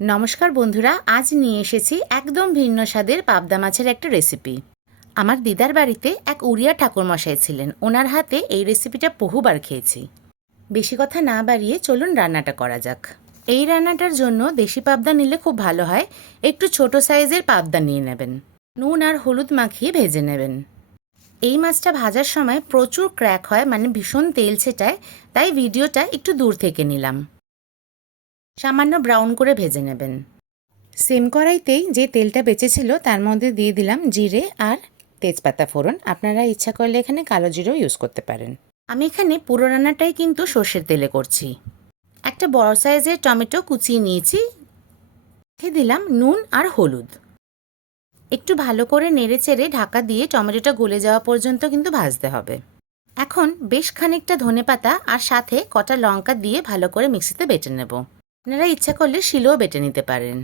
নমস্কার বন্ধুরা, আজ নিয়ে এসেছি একদম ভিন্ন স্বাদের পাবদা মাছের একটা রেসিপি। আমার দিদার বাড়িতে এক উড়িয়া ঠাকুরমশাই ছিলেন, ওনার হাতে এই রেসিপিটা বহুবার খেয়েছি। বেশি কথা না বাড়িয়ে চলুন রান্নাটা করা যাক। এই রান্নাটার জন্য দেশি পাবদা নিলে খুব ভালো হয়। একটু ছোট সাইজের পাবদা নিয়ে নেবেন, নুন আর হলুদ মাখিয়ে ভেজে নেবেন। এই মাছটা ভাজার সময় প্রচুর ক্র্যাক হয়, মানে ভীষণ তেল ছেটায়, তাই ভিডিওটা একটু দূর থেকে নিলাম। সামান্য ব্রাউন করে ভেজে নেবেন। সেম কড়াইতেই যে তেলটা বেঁচেছিল তার মধ্যে দিয়ে দিলাম জিরে আর তেজপাতা ফোড়ন। আপনারা ইচ্ছা করলে এখানে কালো জিরেও ইউজ করতে পারেন। আমি এখানে পুরো রান্নাটাই কিন্তু সর্ষের তেলে করছি। একটা বড় সাইজের টমেটো কুচিয়ে নিয়েছি, দিয়ে দিলাম নুন আর হলুদ। একটু ভালো করে নেড়ে চেড়ে ঢাকা দিয়ে টমেটোটা গলে যাওয়া পর্যন্ত কিন্তু ভাজতে হবে। এখন বেশ খানিকটা ধনেপাতা আর সাথে কটা লঙ্কা দিয়ে ভালো করে মিক্সিতে বেটে নেব। আপনারা ইচ্ছা করলে শিলেও বেটে নিতে পারেন।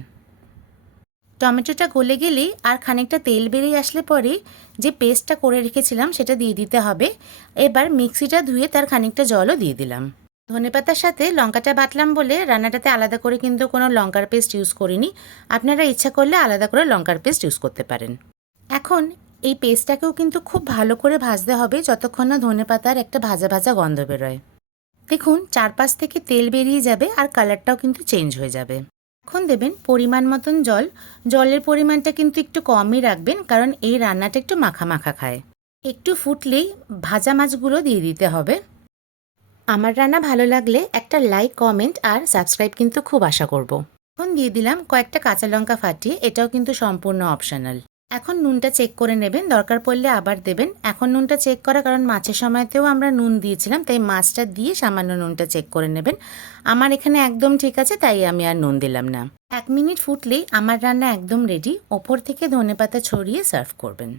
টমেটোটা গলে গেলেই আর খানিকটা তেল বেরিয়ে আসলে পরে যে পেস্টটা করে রেখেছিলাম সেটা দিয়ে দিতে হবে। এবার মিক্সিটা ধুয়ে তার খানিকটা জলও দিয়ে দিলাম। ধনেপাতার সাথে লঙ্কাটা বাটলাম বলে রান্নাটাতে আলাদা করে কিন্তু কোনো লঙ্কার পেস্ট ইউজ করিনি। আপনারা ইচ্ছা করলে আলাদা করে লঙ্কার পেস্ট ইউজ করতে পারেন। এখন এই পেস্টটাকেও কিন্তু খুব ভালো করে ভাজতে হবে যতক্ষণ না ধনেপাতার একটা ভাজা ভাজা গন্ধ বেরোয়। দেখুন চারপাশ থেকে তেল বেরিয়ে যাবে আর কালারটাও কিন্তু চেঞ্জ হয়ে যাবে। এখন দেবেন পরিমাণ মতন জল। জলের পরিমাণটা কিন্তু একটু কমই রাখবেন, কারণ এই রান্নাটা একটু মাখা মাখা খায়। একটু ফুটলেই ভাজা মাছগুলো দিয়ে দিতে হবে। আমার রান্না ভালো লাগলে একটা লাইক, কমেন্ট আর সাবস্ক্রাইব কিন্তু খুব আশা করব। এখন দিয়ে দিলাম কয়েকটা কাঁচা লঙ্কা ফাটিয়ে, এটাও কিন্তু সম্পূর্ণ অপশনাল। এখন নুনটা চেক করে নেবেন, দরকার পড়লে আবার দেবেন। এখন নুনটা চেক করা, কারণ মাছের সময়তেও আমরা নুন দিয়েছিলাম, তাই মাছটা দিয়ে সামান্য নুনটা চেক করে নেবেন। আমার এখানে একদম ঠিক আছে, তাই আমি আর নুন দিলাম না। 1 মিনিট ফুটলেই আমার রান্না একদম রেডি। ওপর থেকে ধনেপাতা ছড়িয়ে সার্ভ করবেন।